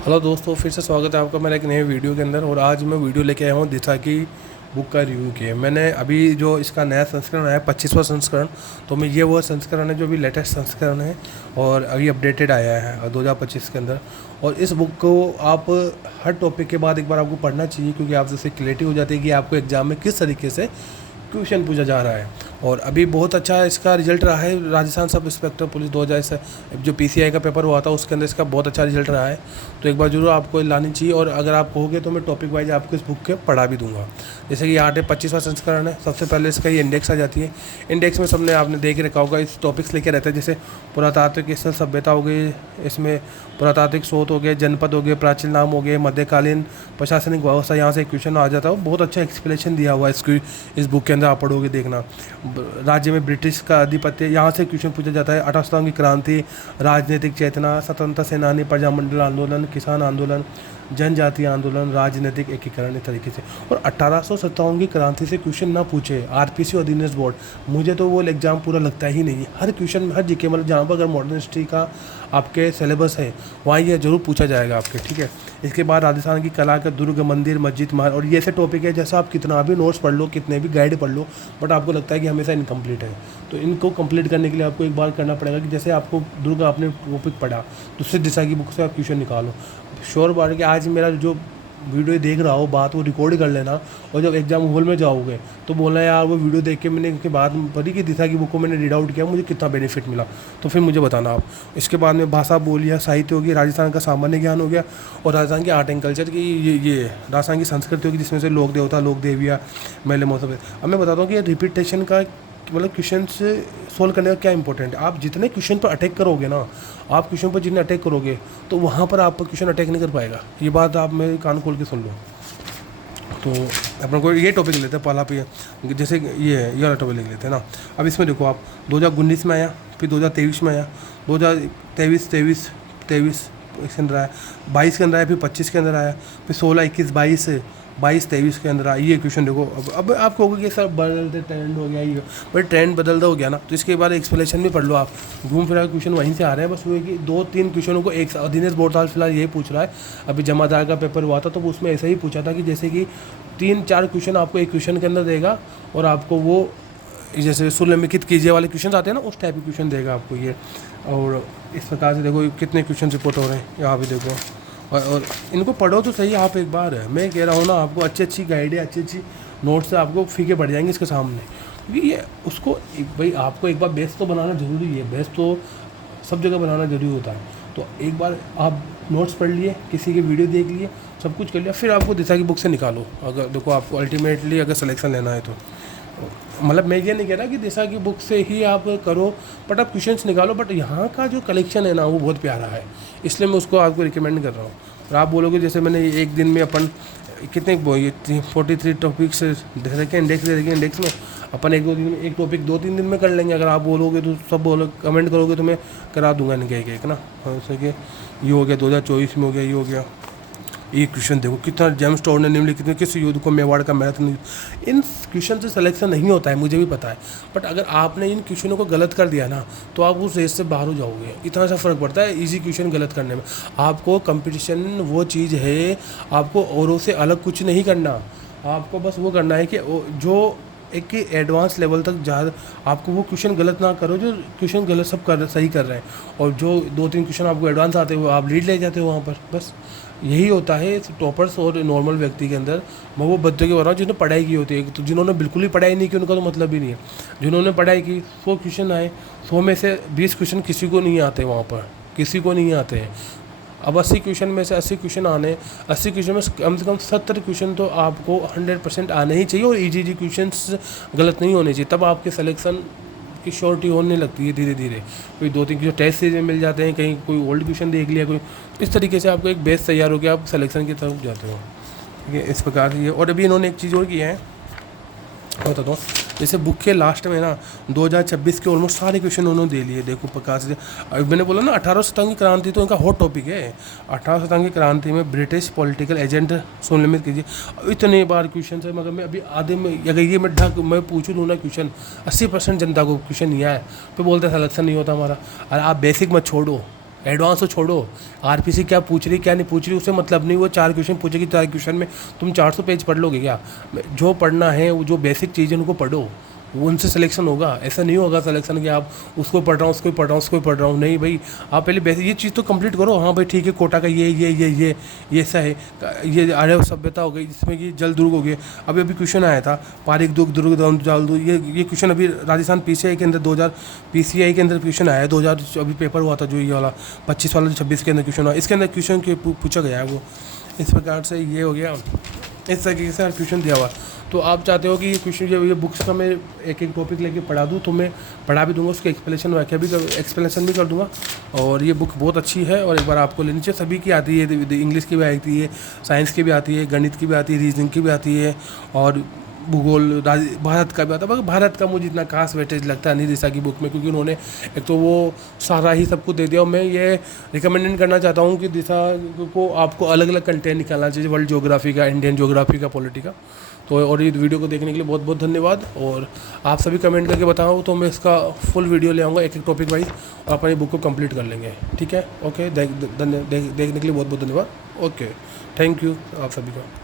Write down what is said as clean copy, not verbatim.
Hello दोस्तों, फिर से स्वागत है आपका मेरे एक नए वीडियो के अंदर। और आज मैं वीडियो लेके आया हूँ दिशा की बुक का रिव्यू के। मैंने अभी जो इसका नया संस्करण आया है 25वां संस्करण, तो मैं ये वो संस्करण है जो अभी लेटेस्ट संस्करण है और अभी अपडेटेड आया है 2025 के अंदर। और इस बुक को आप हर टॉपिक के बाद एक बार आपको पढ़ना चाहिए, क्योंकि आप जैसे क्लैरिटी हो जाती है कि आपको एग्ज़ाम में किस तरीके से क्वेश्चन पूछा जा रहा है। और अभी बहुत अच्छा इसका रिजल्ट रहा है। राजस्थान सब इंस्पेक्टर पुलिस 2000 से जो पीसीआई का पेपर हुआ था उसके अंदर इसका बहुत अच्छा रिजल्ट रहा है। तो एक बार जरूर आपको लानी चाहिए। और अगर आप कहोगे तो मैं टॉपिक वाइज आपको इस बुक के पढ़ा भी दूंगा। जैसे कि यहाँ पे 25वां संस्करण है। सबसे पहले इसका ये इंडेक्स आ जाती है। इंडेक्स में सबने आपने देख ही रखा होगा, इस टॉपिक्स लेके रहते हैं। जैसे पुरातात्विक स्थल सभ्यता हो गई, इसमें पुरातात्विक स्रोत हो गए, जनपद हो गए, प्राचीन नाम हो गए, मध्यकालीन प्रशासनिक व्यवस्था, यहाँ से क्वेश्चन आ जाता है। बहुत अच्छा एक्सप्लेनेशन दिया हुआ है इसकी, इस बुक के अंदर आप पढ़ोगे देखना। राज्य में ब्रिटिश का आधिपत्य, यहाँ से क्वेश्चन पूछा जाता है। 18 सितंबर की क्रांति, राजनीतिक चेतना, स्वतंत्रता सेनानी, प्रजामंडल आंदोलन, किसान आंदोलन, जनजातीय आंदोलन, राजनीतिक एकीकरण, इस तरीके से। और 1857 की क्रांति से क्वेश्चन ना पूछे आरपीसी और ऑर्डिनेंस बोर्ड, मुझे तो वो एग्जाम पूरा लगता ही नहीं है। हर क्वेश्चन, हर जीके, मतलब जहाँ पर अगर मॉडर्न हिस्ट्री का आपके सिलेबस है वहाँ ये जरूर पूछा जाएगा आपके, ठीक है। इसके बाद राजस्थान की कला का दुर्ग, मंदिर, मस्जिद, महल। और ये ऐसे टॉपिक है जैसा आप कितना भी नोट्स पढ़ लो, कितने भी गाइड पढ़ लो, बट आपको लगता है कि हमेशा इनकम्प्लीट है। तो इनको कंप्लीट करने के लिए आपको एक बार करना पड़ेगा कि जैसे आपको दुर्ग आपने टॉपिक पढ़ा, दूसरी दिशा की बुक से आप क्वेश्चन निकालो। श्योर बात है कि आज मेरा जो वीडियो देख रहा हो बात वो रिकॉर्ड कर लेना, और जब एग्जाम हॉल में जाओगे तो बोलना यार वो वीडियो देख के मैंने उसके बाद पढ़ी कि दिशा की बुक को मैंने रीड आउट किया, मुझे कितना बेनिफिट मिला, तो फिर मुझे बताना आप। इसके बाद में भाषा, बोलियाँ, साहित्य होगी, राजस्थान का सामान्य ज्ञान हो गया, और राजस्थान की आर्ट एंड कल्चर की ये राजस्थान की संस्कृति होगी, जिसमें से लोक देवता, लोक देवियाँ, मेले मौसम। अब मैं बताता हूँ कि रिपीटेशन का मतलब क्वेश्चन से सोल्व करने का क्या इंपॉर्टेंट है। आप जितने क्वेश्चन पर अटैक करोगे ना, आप क्वेश्चन पर जितने अटैक करोगे तो वहाँ पर आप क्वेश्चन अटैक नहीं कर पाएगा। ये बात आप मेरे कान खोल के सुन लो। तो अपन को ये टॉपिक लेते हैं पहला पे, जैसे ये वाला टॉपिक लिख लेते हैं ना। अब इसमें देखो आप 2019 में आया, फिर 2023 में आया, 2023 इसके अंदर आया, 22 के अंदर आया, फिर 25 के अंदर आया, फिर 16, 21, 22, 23 के अंदर आया। ये क्वेश्चन देखो। अब आप कहोगे कि सर बदलते ट्रेंड हो गया, ये बट ट्रेंड बदलता हो गया ना, तो इसके बाद एक्सप्लेनेशन भी पढ़ लो आप। घूम फिरा क्वेश्चन वहीं से आ रहे हैं, बस वो है कि 2-3 क्वेश्चनों को एक दिनेश बोरताल फिलहाल यही पूछ रहा है। अभी जमादार का पेपर हुआ था तो उसमें ऐसा ही पूछा था कि जैसे कि 3-4 क्वेश्चन आपको एक क्वेश्चन के अंदर देगा, और आपको वो जैसे सुनिम्नलिखित कीजिए वाले क्वेश्चन आते हैं ना, उस टाइप के क्वेश्चन देगा आपको ये। और इस प्रकार से देखो कितने क्वेश्चन रिपोर्ट हो रहे हैं यहाँ भी देखो। और इनको पढ़ो तो सही आप एक बार। मैं कह रहा हूँ ना, आपको अच्छी अच्छी गाइड है, अच्छी अच्छी नोट्स से आपको फीके पड़ जाएंगे इसके सामने, क्योंकि ये उसको भाई आपको एक बार बेस तो बनाना ज़रूरी है। बेस तो सब जगह बनाना ज़रूरी होता है। तो एक बार आप नोट्स पढ़ लिए, किसी के वीडियो देख लिए, सब कुछ कर लिया, फिर आपको दिशा की बुक से निकालो। अगर देखो आपको अल्टीमेटली अगर सिलेक्शन लेना है तो, मतलब मैं ये नहीं कह रहा कि दिशा की बुक से ही आप करो, बट आप क्वेश्चंस निकालो। बट यहाँ का जो कलेक्शन है ना वो बहुत प्यारा है, इसलिए मैं उसको आपको रिकमेंड कर रहा हूँ। और आप बोलोगे जैसे मैंने एक दिन में अपन कितने 43 टॉपिक्स दे रखे, इंडेक्स दे रखे, इंडेक्स में अपन एक दो दिन में एक टॉपिक 2-3 दिन में कर लेंगे। अगर आप बोलोगे तो सब बोलो, कमेंट करोगे तो मैं करा दूंगा इनके एक ना। जैसे कि ये हो गया 2024 में हो गया, ये हो गया। ये क्वेश्चन देखो कितना जेम्स टोड ने निम्नलिखित में किस युद्ध को मेवाड़ का मैराथन। इन क्वेश्चन से सिलेक्शन नहीं होता है, मुझे भी पता है, बट अगर आपने इन क्वेश्चनों को गलत कर दिया ना तो आप उस रेस से बाहर हो जाओगे। इतना सा फ़र्क पड़ता है इजी क्वेश्चन गलत करने में। आपको कंपटीशन वो चीज़ है, आपको औरों से अलग कुछ नहीं करना। आपको बस वो करना है कि जो एक एडवांस लेवल तक जा, आपको वो क्वेश्चन गलत ना करो जो क्वेश्चन गलत सब कर सही कर रहे हैं, और जो 2-3 क्वेश्चन आपको एडवांस आते हो आप लीड ले जाते हो वहाँ पर। बस यही होता है टॉपर्स और नॉर्मल व्यक्ति के अंदर। मैं वो बच्चों की बोल रहा हूँ जिन्होंने पढ़ाई की होती है। तो जिन्होंने बिल्कुल ही पढ़ाई नहीं की उनका तो मतलब ही नहीं है। जिन्होंने पढ़ाई की 100 क्वेश्चन आए, 100 में से 20 क्वेश्चन किसी को नहीं आते वहाँ पर, किसी को नहीं आते हैं। अब 80 क्वेश्चन में से 80 क्वेश्चन आने, 80 क्वेश्चन में कम से कम 70 क्वेश्चन तो आपको 100% आने ही चाहिए, और ईजी क्वेश्चंस गलत नहीं होने चाहिए। तब आपके सिलेक्शन की श्योरिटी होने लगती है धीरे धीरे। कोई 2-3 क्वेश्चन टेस्ट सीरीज में मिल जाते हैं, कहीं कोई ओल्ड क्वेश्चन देख लिया कोई, इस तरीके से आपको एक बेस तैयार हो गया, आप सिलेक्शन की तरफ जाते हो। ठीक है, इस प्रकार से ये। और अभी इन्होंने एक चीज़ और किया है, बताता हूँ। जैसे बुक के लास्ट में ना 2026 के ऑलमोस्ट सारे क्वेश्चन उन्होंने दे लिए। देखो प्रकाश से अभी मैंने बोला ना 18 शताब्दी की क्रांति तो इनका हॉट टॉपिक है। 18 शताब्दी की क्रांति में ब्रिटिश पॉलिटिकल एजेंट सुनिर्मित कीजिए। इतने बार क्वेश्चन है, मगर मैं अभी आधे में अगर ये मैं पूछूँ लूँ ना क्वेश्चन, 80% जनता को क्वेश्चन नहीं आया, फिर बोलते सिलेक्शन नहीं होता हमारा। अरे आप बेसिक मत छोड़ो, एडवांस तो छोड़ो, आरपीसी क्या पूछ रही क्या नहीं पूछ रही उससे मतलब नहीं, वो 4 क्वेश्चन पूछेगी, 4 क्वेश्चन में तुम 400 पेज पढ़ लोगे क्या? जो पढ़ना है, वो जो बेसिक चीज़ें उनको पढ़ो, वो उनसे सिलेक्शन होगा। ऐसा नहीं होगा सिलेक्शन कि आप उसको पढ़ रहा हूँ, उसको पढ़ रहा हूँ, उसको पढ़ रहा हूँ, नहीं भाई, आप पहले बेसिक ये चीज़ तो कंप्लीट करो। हाँ भाई ठीक है, कोटा का ये ऐसा है, ये आर्य सभ्यता हो गई जिसमें कि जल दुर्ग हो गए। अभी क्वेश्चन आया था, पारिक दुर्ग दुर्ग जल दुर्ग, ये क्वेश्चन अभी राजस्थान पीसीआई के अंदर 2000 पीसीआई के अंदर क्वेश्चन आया है 2000, अभी पेपर हुआ था जो ये वाला 25 वाला, 26 के अंदर क्वेश्चन हुआ, इसके अंदर क्वेश्चन के पूछा गया है वो। इस प्रकार से ये हो गया, इस तरीके से क्वेश्चन दिया हुआ। तो आप चाहते हो कि ये क्वेश्चन जब ये बुक्स का मैं एक एक टॉपिक लेके पढ़ा दूँ, तो मैं पढ़ा भी दूंगा, उसकी एक्सप्लेनेशन भी कर दूंगा। और ये बुक बहुत अच्छी है और एक बार आपको लेनी चाहिए। सभी की आती है, इंग्लिश की भी आती है, साइंस की भी आती है, गणित की भी आती है, रीजनिंग की भी आती है, और भूगोल भारत का भी आता है। मगर भारत का मुझे इतना खास वेटेज लगता नहीं दिशा की बुक में, क्योंकि उन्होंने एक तो वो सारा ही सब कुछ दे दिया। और मैं ये रिकमेंड करना चाहता हूँ कि दिशा को आपको अलग अलग कंटेंट निकालना चाहिए, वर्ल्ड ज्योग्राफी का, इंडियन ज्योग्राफी का, पॉलिटी का। तो और ये वीडियो को देखने के लिए बहुत बहुत धन्यवाद। और आप सभी कमेंट करके बताओ तो मैं इसका फुल वीडियो ले आऊँगा एक एक टॉपिक वाइज, और अपनी बुक को कंप्लीट कर लेंगे। ठीक है, ओके, देखने के लिए बहुत बहुत धन्यवाद। ओके, थैंक यू आप सभी का।